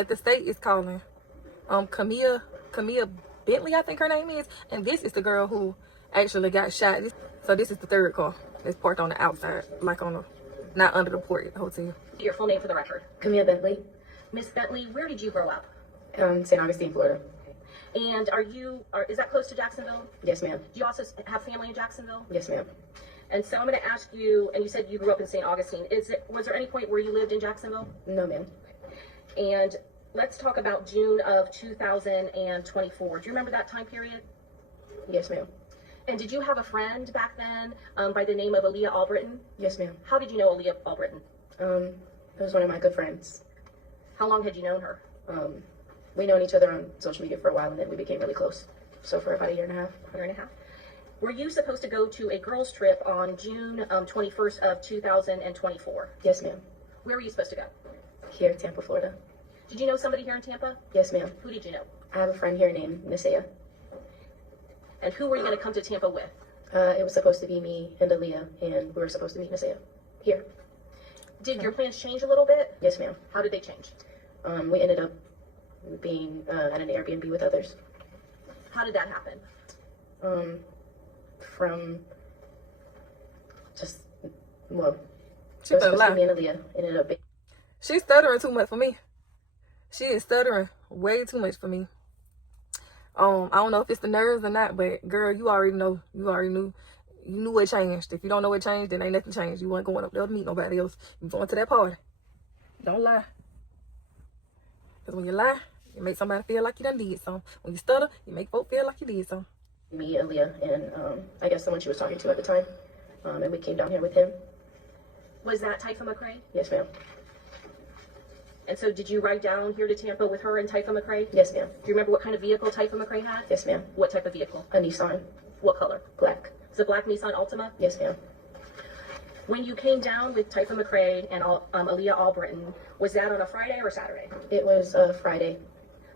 At the state is calling Camille Bentley, I think her name is, and this is the girl who actually got shot. So this is the third car that's parked on the outside, like on the, not under the port at the hotel. Your full name for the record. Camille Bentley. Miss Bentley, where did you grow up? St. Augustine, Florida. And is that close to Jacksonville? Yes, ma'am. Do you also have family in Jacksonville? Yes, ma'am. And so I'm going to ask you, and you said you grew up in St. Augustine. Was there any point where you lived in Jacksonville? No, ma'am. And let's talk about June of 2024. Do you remember that time period? Yes, ma'am. And did you have a friend back then by the name of Aaliyah Albritton? Yes, ma'am. How did you know Aaliyah Albritton? It was one of my good friends. How long had you known her? We known each other on social media for a while, and then we became really close. So for about a year and a half. A year and a half. Were you supposed to go to a girls' trip on June 21st of 2024? Yes, ma'am. Where were you supposed to go? Here, Tampa, Florida. Did you know somebody here in Tampa? Yes, ma'am. Who did you know? I have a friend here named Nisea. And who were you going to come to Tampa with? It was supposed to be me and Aaliyah, and we were supposed to meet Nisea here. Did your plans change a little bit? Yes, ma'am. How did they change? We ended up being at an Airbnb with others. How did that happen? From just, well, She it was better supposed to be lie. me and Aaliyah. Ended up being. She's stuttering too much for me. She is stuttering way too much for me. I don't know if it's the nerves or not, but girl, you already know. You already knew. You knew what changed. If you don't know what changed, then ain't nothing changed. You weren't going up there to meet nobody else. You going to that party. Don't lie. Because when you lie, you make somebody feel like you done did something. When you stutter, you make folk feel like you did something. Me, Aaliyah, and I guess someone she was talking to at the time. And we came down here with him. Was that Typha McCray? Yes, ma'am. And so did you ride down here to Tampa with her and Typha McCray? Yes, ma'am. Do you remember what kind of vehicle Typha McCray had? Yes, ma'am. What type of vehicle? A Nissan. What color? Black. It's a black Nissan Altima? Yes, ma'am. When you came down with Typha McCray and Aaliyah Albritton, was that on a Friday or Saturday? It was Friday.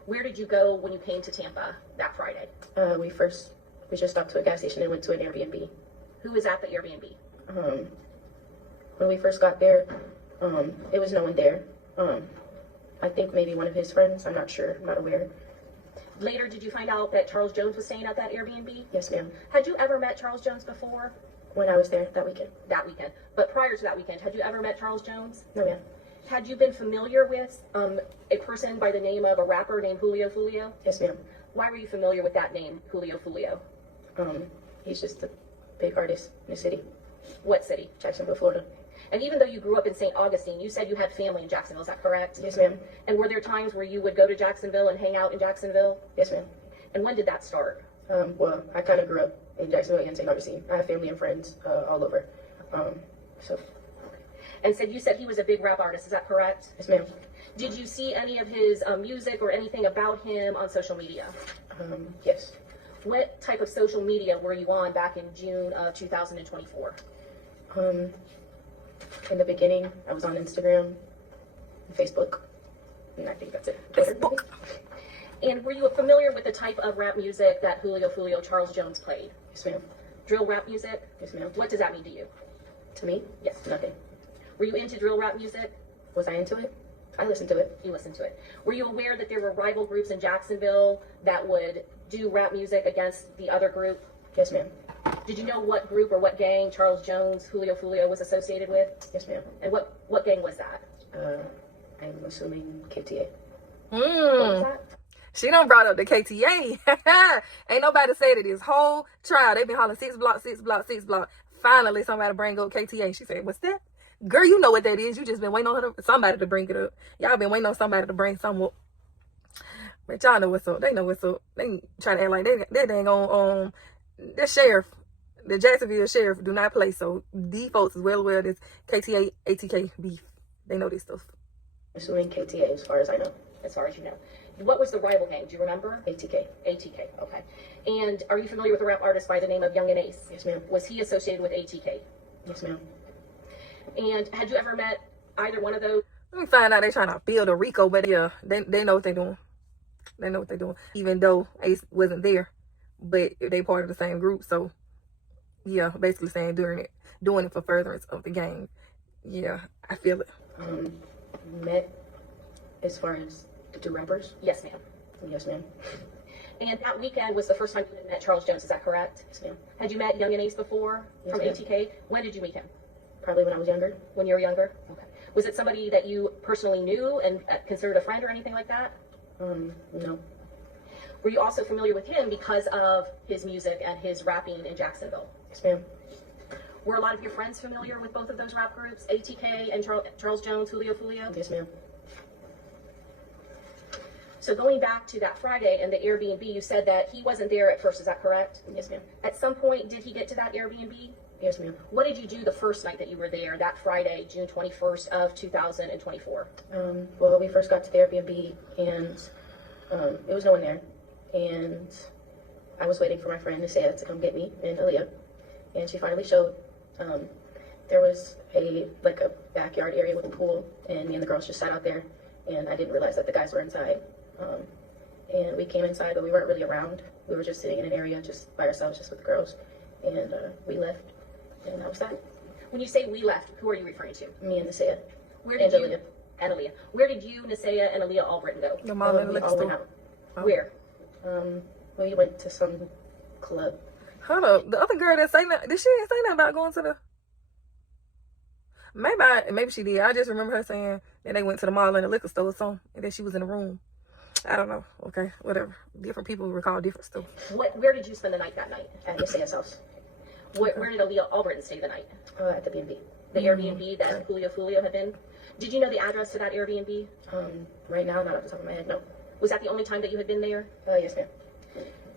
Where did you go when you came to Tampa that Friday? We just stopped to a gas station and went to an Airbnb. Who was at the Airbnb? When we first got there, it was no one there. I think maybe one of his friends. I'm not sure. I'm not aware. Later, did you find out that Charles Jones was staying at that Airbnb? Yes, ma'am. Had you ever met Charles Jones before? When I was there that weekend. That weekend. But prior to that weekend, had you ever met Charles Jones? No, ma'am. Had you been familiar with a person by the name of a rapper named Foolio? Yes, ma'am. Why were you familiar with that name, Foolio? He's just a big artist in the city. What city? Jacksonville, Florida. And even though you grew up in St. Augustine, you said you had family in Jacksonville, is that correct? Yes, ma'am. And were there times where you would go to Jacksonville and hang out in Jacksonville? Yes, ma'am. And when did that start? Well, I kind of grew up in Jacksonville and St. Augustine. I have family and friends all over. So. And you said he was a big rap artist, is that correct? Yes, ma'am. Did you see any of his music or anything about him on social media? Yes. What type of social media were you on back in June of 2024? In the beginning, I was on Instagram, and Facebook, and I think that's it. Twitter. Facebook. And were you familiar with the type of rap music that Foolio Charles Jones played? Yes, ma'am. Drill rap music? Yes, ma'am. What does that mean to you? To me? Yes. Nothing. Were you into drill rap music? Was I into it? I listened to it. You listened to it. Were you aware that there were rival groups in Jacksonville that would do rap music against the other group? Yes, ma'am. Did you know what group or what gang Charles Jones, Foolio was associated with? Yes, ma'am. And what gang was that? I'm assuming KTA. What was that? She done brought up the KTA. Ain't nobody said it this whole trial. They been hollering 6 block, 6 block, 6 block. Finally, somebody bring up KTA. She said, what's that? Girl, you know what that is. You just been waiting on somebody to bring it up. Y'all been waiting on somebody to bring something up. But y'all know what's up. They know what's up. They trying to act like they dang on the sheriff, the Jacksonville sheriff do not play. So these folks is well aware of this KTA, ATK beef. They know this stuff. Assuming KTA as far as I know. As far as you know. What was the rival gang? Do you remember? ATK. ATK, okay. And are you familiar with a rap artist by the name of Young and Ace? Yes, ma'am. Was he associated with ATK? Yes, ma'am. And had you ever met either one of those? Let me find out they trying to build a RICO, but yeah, they know what they're doing. They know what they're doing. Even though Ace wasn't there, but they part of the same group. So yeah, basically saying doing it for furtherance of the gang. Yeah, I feel it. Met as far as the 2 rappers? Yes, ma'am. Yes, ma'am. And that weekend was the first time you had met Charles Jones, is that correct? Yes, ma'am. Had you met Young and Ace before Yes, from ma'am. ATK? When did you meet him? Probably when I was younger. When you were younger? Okay. Was it somebody that you personally knew and considered a friend or anything like that? No. Were you also familiar with him because of his music and his rapping in Jacksonville? Yes, ma'am. Were a lot of your friends familiar with both of those rap groups, ATK and Charles Jones, Foolio? Yes, ma'am. So going back to that Friday and the Airbnb, you said that he wasn't there at first, is that correct? Yes, ma'am. At some point, did he get to that Airbnb? Yes, ma'am. What did you do the first night that you were there, that Friday, June 21st of 2024? Well, we first got to the Airbnb, and it was no one there. And I was waiting for my friend Nisea to come get me and Aaliyah, and she finally showed. There was a backyard area with a pool, and me and the girls just sat out there, and I didn't realize that the guys were inside. And we came inside, but we weren't really around. We were just sitting in an area just by ourselves, just with the girls, and we left, and that was that. When you say we left, who are you referring to? Me and Nisea. Where did And you Aaliyah. and Aaliyah? Where did you, Nisea, and Aaliyah Albritton go? Your mom and the We liquor all went store. out. Where? We went to some club. Hold up. The other girl that say that, did she say nothing about going to the? Maybe she did. I just remember her saying that they went to the mall and the liquor store or something, and that she was in the room. I don't know. Okay, whatever. Different people recall different stuff. Where did you spend the night that night? At Nisea's house. Where did Aaliyah Albritton stay the night? At the B&B. The Airbnb that Foolio had been? Did you know the address to that Airbnb? Right now, not off the top of my head, no. Was that the only time that you had been there? Yes, ma'am.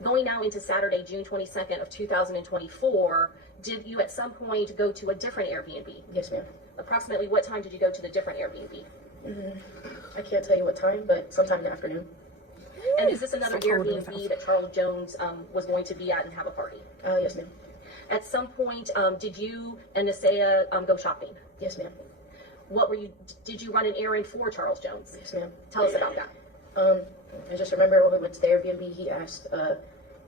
Going now into Saturday, June 22nd of 2024, did you at some point go to a different Airbnb? Yes, ma'am. Approximately what time did you go to the different Airbnb? I can't tell you what time, but sometime in the afternoon. And is this another So cold in this Airbnb house. that Charles Jones was going to be at and have a party? Yes, ma'am. At some point, did you and Nisea go shopping? Yes, ma'am. Did you run an errand for Charles Jones? Yes, ma'am. Tell us about that. I just remember when we went to the Airbnb, he asked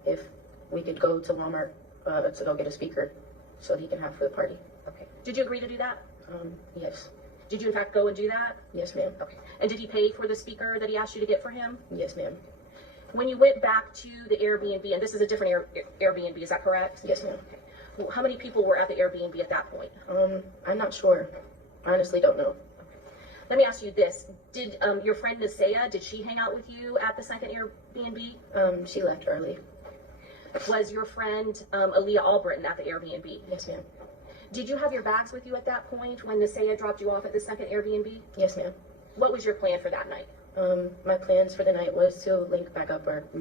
if we could go to Walmart to go get a speaker so that he can have for the party. Okay. Did you agree to do that? Yes. Did you in fact go and do that? Yes, ma'am. Okay. And did he pay for the speaker that he asked you to get for him? Yes, ma'am. When you went back to the Airbnb, and this is a different Airbnb, is that correct? Yes, ma'am. Well, how many people were at the Airbnb at that point? I'm not sure. I honestly don't know. Let me ask you this. Did your friend Nisea, did she hang out with you at the second Airbnb? She left early. Was your friend Aaliyah Albritton at the Airbnb? Yes, ma'am. Did you have your bags with you at that point when Nisea dropped you off at the second Airbnb? Yes, ma'am. What was your plan for that night? My plans for the night was to meet back up with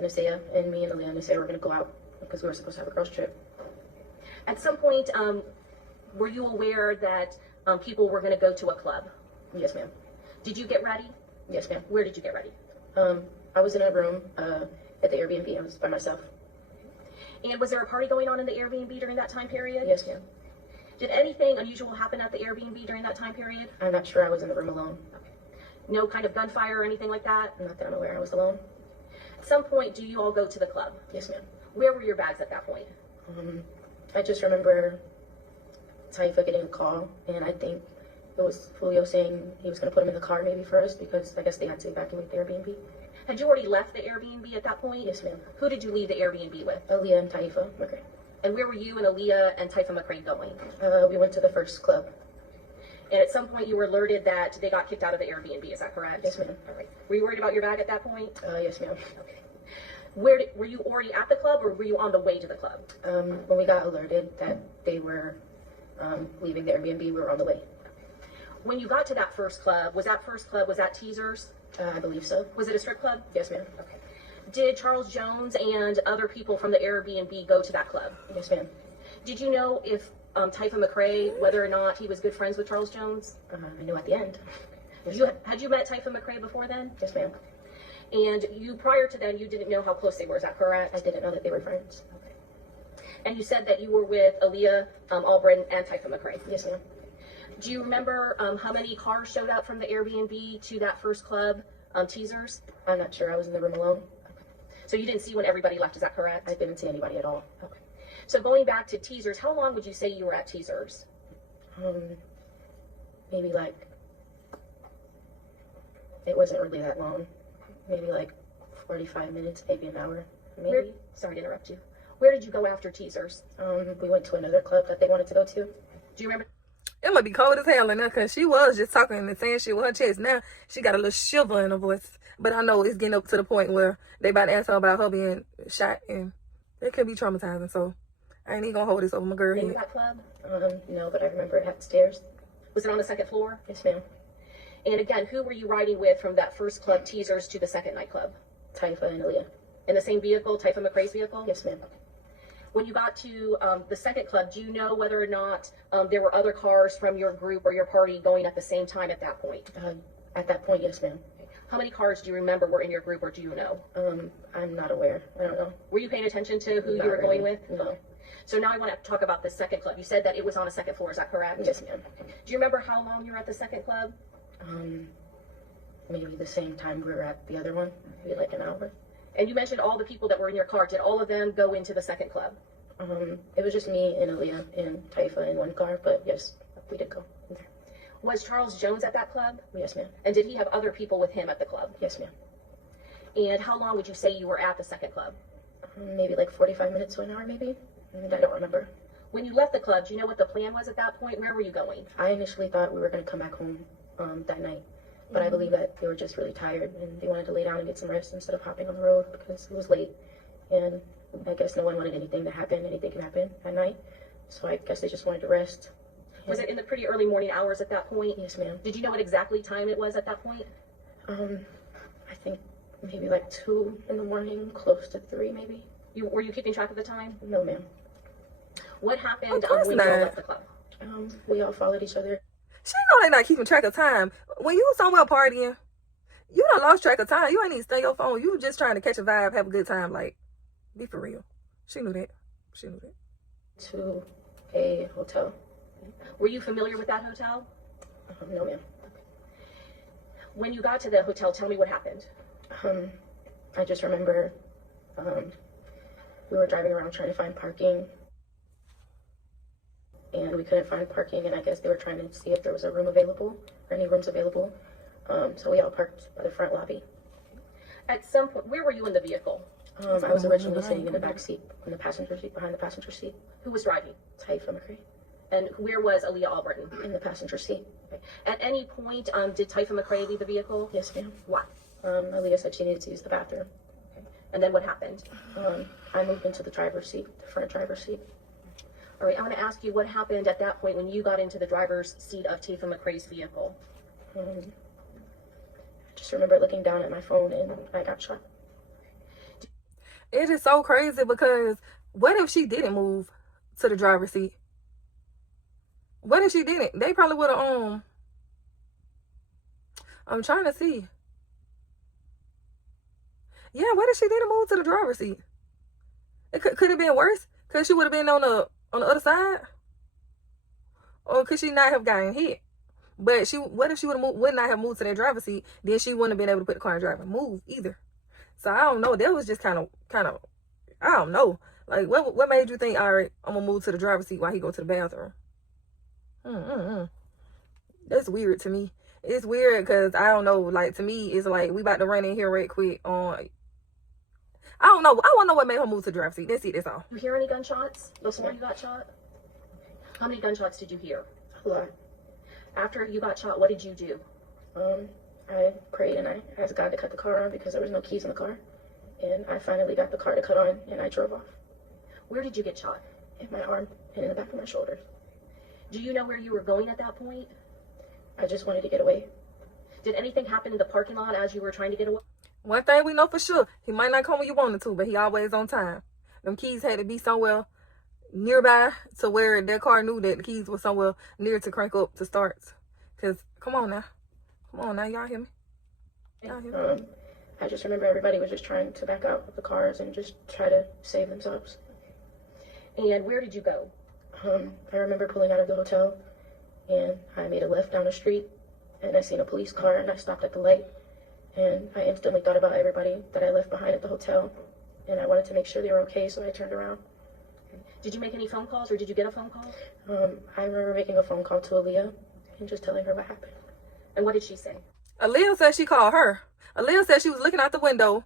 Nisea, and me and Aaliyah and Nisea were going to go out because we were supposed to have a girls trip. At some point, were you aware that people were going to go to a club? Yes, ma'am. Did you get ready? Yes, ma'am. Where did you get ready? I was in a room at the Airbnb. I was by myself. And was there a party going on in the Airbnb during that time period? Yes, ma'am. Did anything unusual happen at the Airbnb during that time period? I'm not sure. I was in the room alone. No kind of gunfire or anything like that? Not that I'm aware. I was alone. At some point, do you all go to the club? Yes, ma'am. Where were your bags at that point? I just remember Taifa getting a call, and I think it was Foolio saying he was going to put him in the car maybe first because I guess they had to evacuate the Airbnb. Had you already left the Airbnb at that point? Yes, ma'am. Who did you leave the Airbnb with? Aaliyah and Taifa. Okay. And where were you and Aaliyah and Taifa McCrae going? We went to the first club. And at some point you were alerted that they got kicked out of the Airbnb, is that correct? Yes, ma'am. All right. Were you worried about your bag at that point? Yes, ma'am. Okay. Were you already at the club or were you on the way to the club? When we got alerted that they were leaving the Airbnb, we were on the way. When you got to that first club, was that Teasers? I believe so. Was it a strip club? Yes, ma'am. Okay. Did Charles Jones and other people from the Airbnb go to that club? Yes, ma'am. Did you know if Taifa McCrae, whether or not he was good friends with Charles Jones? I knew at the end. Had you met Taifa McCrae before then? Yes, ma'am. And prior to then, you didn't know how close they were, is that correct? I didn't know that they were friends. Okay. And you said that you were with Aaliyah Albritton and Taifa McCrae. Yes, ma'am. Do you remember how many cars showed up from the Airbnb to that first club, Teasers? I'm not sure. I was in the room alone. So you didn't see when everybody left, is that correct? I didn't see anybody at all. Okay. So going back to Teasers, how long would you say you were at Teasers? Maybe like It wasn't really that long. Maybe like 45 minutes, maybe an hour, maybe. Sorry to interrupt you. Where did you go after teasers? We went to another club that they wanted to go to. Do you remember? It must be cold as hell in there because she was just talking and saying shit with her chest. Now she got a little shiver in her voice. But I know it's getting up to the point where they about to ask her about her being shot, and it could be traumatizing. So I ain't even gonna hold this over my girl Name head. of that club? No, but I remember it had stairs. Was it on the second floor? Yes, ma'am. And again, who were you riding with from that first club, teasers, to the second nightclub? Taifa and Aaliyah. In the same vehicle, Typha McRae's vehicle? Yes, ma'am. When you got to the second club, do you know whether or not there were other cars from your group or your party going at the same time at that point? At that point, yes, ma'am. How many cars do you remember were in your group, or do you know? I'm not aware. I don't know. Were you paying attention to who Not you were going really. with? No. So now I want to talk about the second club. You said that it was on a second floor, is that correct? Yes, ma'am. Do you remember how long you were at the second club? Maybe the same time we were at the other one. Maybe like an hour. And you mentioned all the people that were in your car. Did all of them go into the second club? It was just me and Aaliyah and Taifa in one car, but yes, we did go in there. Was Charles Jones at that club? Yes, ma'am. And did he have other people with him at the club? Yes, ma'am. And how long would you say you were at the second club? Maybe like 45 minutes to an hour, maybe. And I don't remember. When you left the club, do you know what the plan was at that point? Where were you going? I initially thought we were going to come back home that night, but I believe that they were just really tired and they wanted to lay down and get some rest instead of hopping on the road because it was late. And I guess no one wanted anything to happen. Anything can happen at night. So I guess they just wanted to rest. Was it in the pretty early morning hours at that point? Yes, ma'am. Did you know what exactly time it was at that point? I think maybe like 2 in the morning, close to 3 maybe. Were you keeping track of the time? No, ma'am. What happened Of course when you all not. left the club? We all followed each other. She know they not keeping track of time. When you somewhere partying, you done lost track of time. You ain't even stay on your phone. You just trying to catch a vibe, have a good time. Like, be for real. She knew that. She knew that. To a hotel. Were you familiar with that hotel? No, ma'am. When you got to the hotel, tell me what happened. I just remember we were driving around trying to find parking, and we couldn't find parking, and I guess they were trying to see if there was a room available, or any rooms available. So we all parked by the front lobby. At some point, where were you in the vehicle? I was originally sitting in the back seat, in the passenger seat, behind the passenger seat. Who was driving? Taifa McRae. And where was Aaliyah Albritton? In the passenger seat. At any point, did Typha McRae leave the vehicle? Yes, ma'am. Why? Aaliyah said she needed to use the bathroom. And then what happened? I moved into the driver's seat, the front driver's seat. All right, I want to ask you what happened at that point when you got into the driver's seat of Typha McRae's vehicle. I just remember looking down at my phone and I got shot. It is so crazy because what if she didn't move to the driver's seat? What if she didn't? They probably would have, I'm trying to see. Yeah, what if she didn't move to the driver's seat? It could have been worse because she would have been on the other side, or could she not have gotten hit? But what if she would not have moved to that driver's seat? Then she wouldn't have been able to put the car in drive and move either. So I don't know. That was just kind of. I don't know. Like what made you think, all right, I'm gonna move to the driver's seat while he go to the bathroom? That's weird to me. It's weird because I don't know. Like to me, it's like we about to run in here right quick on. I don't know. I want to know what made her move to the driver's seat. That's it. That's all. You hear any gunshots before you got shot? How many gunshots did you hear? A lot. After you got shot, what did you do? I prayed and I asked God to cut the car on because there was no keys in the car. And I finally got the car to cut on and I drove off. Where did you get shot? In my arm and in the back of my shoulder. Do you know where you were going at that point? I just wanted to get away. Did anything happen in the parking lot as you were trying to get away? One thing we know for sure, he might not come when you wanted to, but he always on time. Them keys had to be somewhere nearby to where their car knew that the keys were somewhere near to crank up to start. Because, come on now, y'all hear me? Y'all hear me? I just remember everybody was just trying to back out of the cars and just try to save themselves. And where did you go? I remember pulling out of the hotel and I made a left down the street and I seen a police car and I stopped at the light and I instantly thought about everybody that I left behind at the hotel and I wanted to make sure they were okay, so I turned around. Did you make any phone calls or did you get a phone call? I remember making a phone call to Aaliyah and just telling her what happened. And what did she say? Aaliyah said she called her. Aaliyah said she was looking out the window,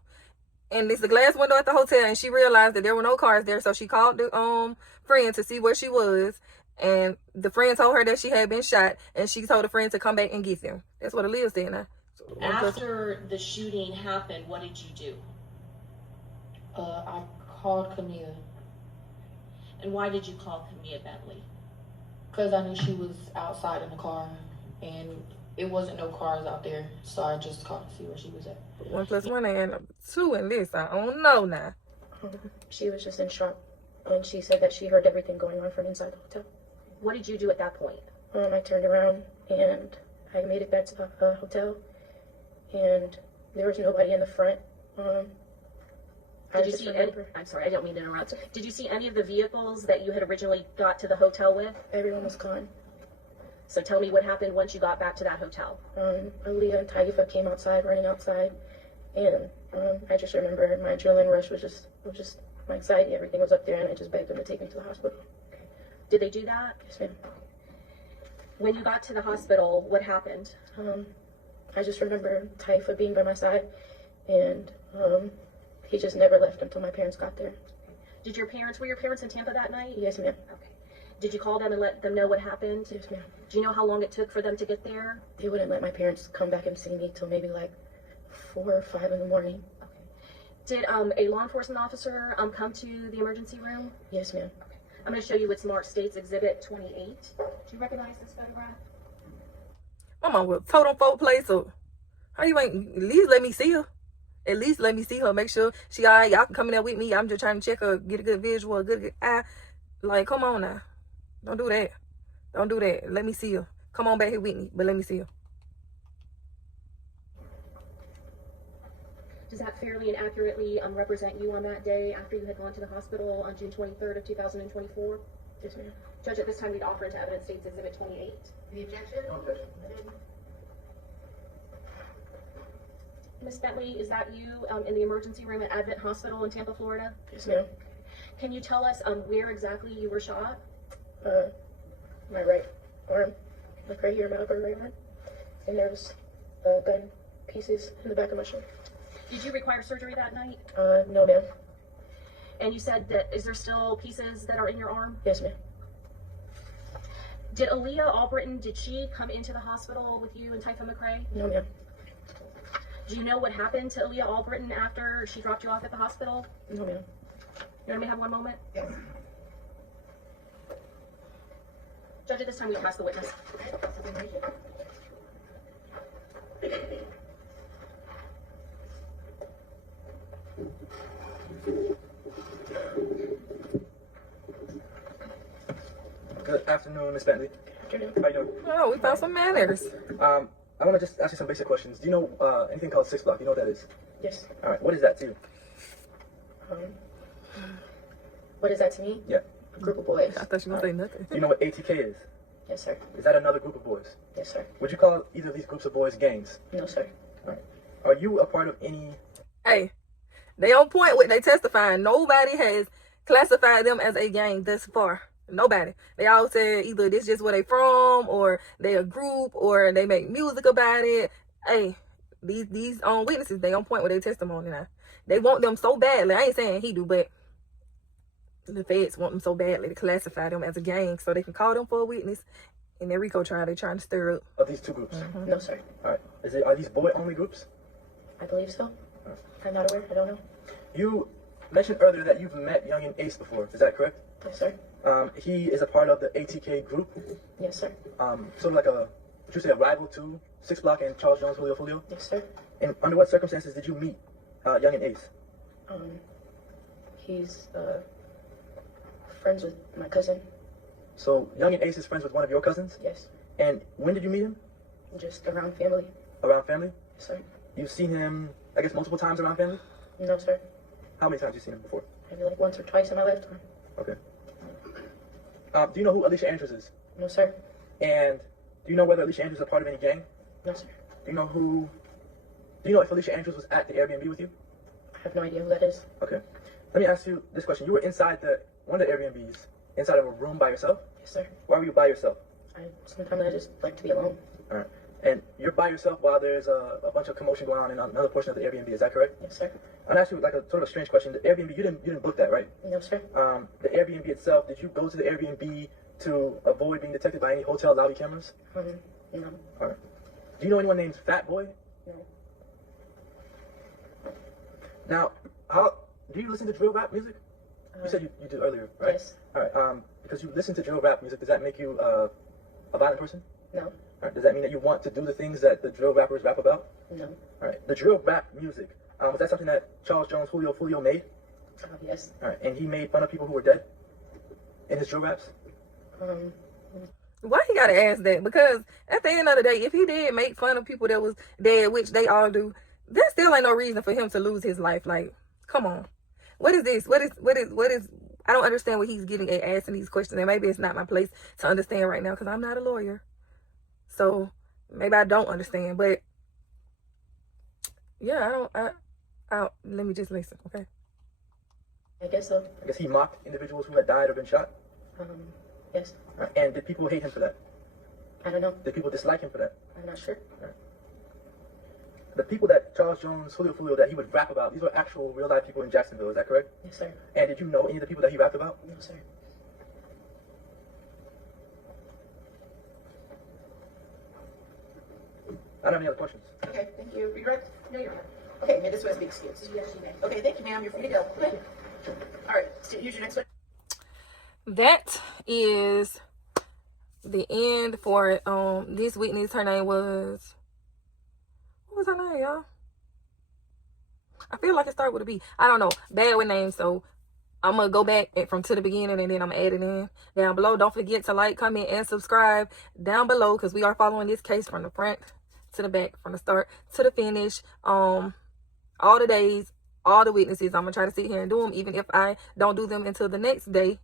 and it's the glass window at the hotel, and she realized that there were no cars there, so she called the friend to see where she was, and the friend told her that she had been shot, and she told the friend to come back and get them. That's what Aaliyah said now. After the shooting happened, what did you do? I called Camille And why did you call Camille Bentley? because I knew she was outside in the car, and it wasn't no cars out there, so I just called to see where she was at. 1 + 1 and 2 in this. I don't know now. She was just in shock, and she said that she heard everything going on from inside the hotel. What did you do at that point? I turned around and I made it back to the hotel, and there was nobody in the front. Did you see any, I'm sorry, I don't mean to interrupt. Did you see any of the vehicles that you had originally got to the hotel with? Everyone was gone. So tell me what happened once you got back to that hotel. Aaliyah and Taifa came outside, running outside, and I just remember my adrenaline rush was just my anxiety. Everything was up there, and I just begged them to take me to the hospital. Did they do that? Yes, ma'am. When you got to the hospital, what happened? I just remember Taifa being by my side, and he just never left until my parents got there. Were your parents in Tampa that night? Yes, ma'am. Okay. Did you call them and let them know what happened? Yes, ma'am. Do you know how long it took for them to get there? They wouldn't let my parents come back and see me till maybe like 4 or 5 in the morning. Okay. Did a law enforcement officer come to the emergency room? Yes, ma'am. Okay. I'm going to show you what's marked States Exhibit 28. Do you recognize this photograph? My mom will totem folk place, so how you ain't at least let me see her? At least let me see her. Make sure she all right. Y'all can come in there with me. I'm just trying to check her, get a good visual, a good eye. Like, come on now. Don't do that. Don't do that. Let me see her. Come on back here with me, but let me see her. Does that fairly and accurately represent you on that day after you had gone to the hospital on June 23rd of 2024? Yes, ma'am. Judge, at this time, we'd offer into evidence States Exhibit 28. The objection? No objection. Ms. Bentley, is that you in the emergency room at Advent Hospital in Tampa, Florida? Yes, ma'am. Can you tell us where exactly you were shot? My right arm, like right here, my upper right arm, and there's gun pieces in the back of my shoulder. Did you require surgery that night? No, ma'am. And you said that, is there still pieces that are in your arm? Yes, ma'am. Did Aaliyah Albritton, did she come into the hospital with you and Taifa McCrae? No, ma'am. Do you know what happened to Aaliyah Albritton after she dropped you off at the hospital? No, ma'am. You let me have one moment? Yes. Judge, at this time, we pass the witness. Good afternoon, Miss Bentley. Afternoon. How you doing? Oh, we found some manners. I want to just ask you some basic questions. Do you know anything called 6 block? Do you know what that is? Yes. All right. What is that to you? What is that to me? Yeah. A group of boys. I thought you were going to say nothing. Do you know what ATK is? Yes, sir. Is that another group of boys? Yes, sir. Would you call either of these groups of boys gangs? No, sir. All right. Are you a part of any? Hey, they on point with they testifying. Nobody has classified them as a gang thus far. Nobody. They all said either this just where they from, or they a group, or they make music about it. Hey, these witnesses, they on point with their testimony now. They want them so badly. I ain't saying he do, but the feds want them so badly to classify them as a gang so they can call them for a witness. In their RICO trial, they trying to stir up. Of these two groups? No, sir. All right. Are these boy-only groups? I believe so. I'm not aware. I don't know. You mentioned earlier that you've met Young and Ace before. Is that correct? Yes, sir. He is a part of the ATK group. Yes, sir. Sort of like would you say a rival to 6 Block and Charles Jones, Foolio? Yes, sir. And under what circumstances did you meet Young and Ace? He's friends with my cousin. So Young and Ace is friends with one of your cousins? Yes. And when did you meet him? Just around family. Around family? Yes, sir. You've seen him, I guess, multiple times around family? No, sir. How many times have you seen him before? Maybe like once or twice in my lifetime. Okay. Do you know who Alicia Andrews is? No, sir. And do you know whether Alicia Andrews is a part of any gang? No, sir. Do you know if Alicia Andrews was at the Airbnb with you? I have no idea who that is. Okay. Let me ask you this question. You were inside one of the Airbnbs, inside of a room by yourself? Yes, sir. Why were you by yourself? Sometimes I just like to be alone. All right. And you're by yourself while there's a bunch of commotion going on in another portion of the Airbnb. Is that correct? Yes, sir. I'm asking like a sort of a strange question. The Airbnb, you didn't book that, right? No, sir. The Airbnb itself, did you go to the Airbnb to avoid being detected by any hotel lobby cameras? No. All right. Do you know anyone named Fat Boy? No. Now, how do you listen to drill rap music? You said you did earlier, right? Yes. All right. Because you listen to drill rap music, does that make you a violent person? No. All right. Does that mean that you want to do the things that the drill rappers rap about? No. All right. The drill rap music, was that something that Charles Jones Foolio made? Yes. All right. And he made fun of people who were dead in his drill raps? Why he gotta ask that? Because at the end of the day, if he did make fun of people that was dead, which they all do, there still ain't no reason for him to lose his life. Like, come on. What is this? What is I don't understand what he's getting at asking these questions. And maybe it's not my place to understand right now because I'm not a lawyer. So maybe I don't understand. But yeah, I don't let me just listen, okay? I guess so. I guess he mocked individuals who had died or been shot. Yes. All right. And did people hate him for that? I don't know. Did people dislike him for that? I'm not sure. The people that Charles Jones Foolio that he would rap about, these were actual real life people in Jacksonville, is that correct? Yes, sir. And did you know any of the people that he rapped about? No, sir. I don't have any other questions. Okay, thank you. Redirect? No, you're not. Okay, may this was be excused. Yes, you may. Okay, thank you, ma'am. You're free to go. Okay. All right, so here's your next one. That is the end for this witness. Her name was, what was her name, y'all? I feel like it started with a B. I don't know. Bad with names, so I'm gonna go back from to the beginning and then I'm gonna add it in down below. Don't forget to like, comment, and subscribe down below because we are following this case from the front to the back, from the start to the finish. All the days, all the witnesses. I'm gonna try to sit here and do them, even if I don't do them until the next day.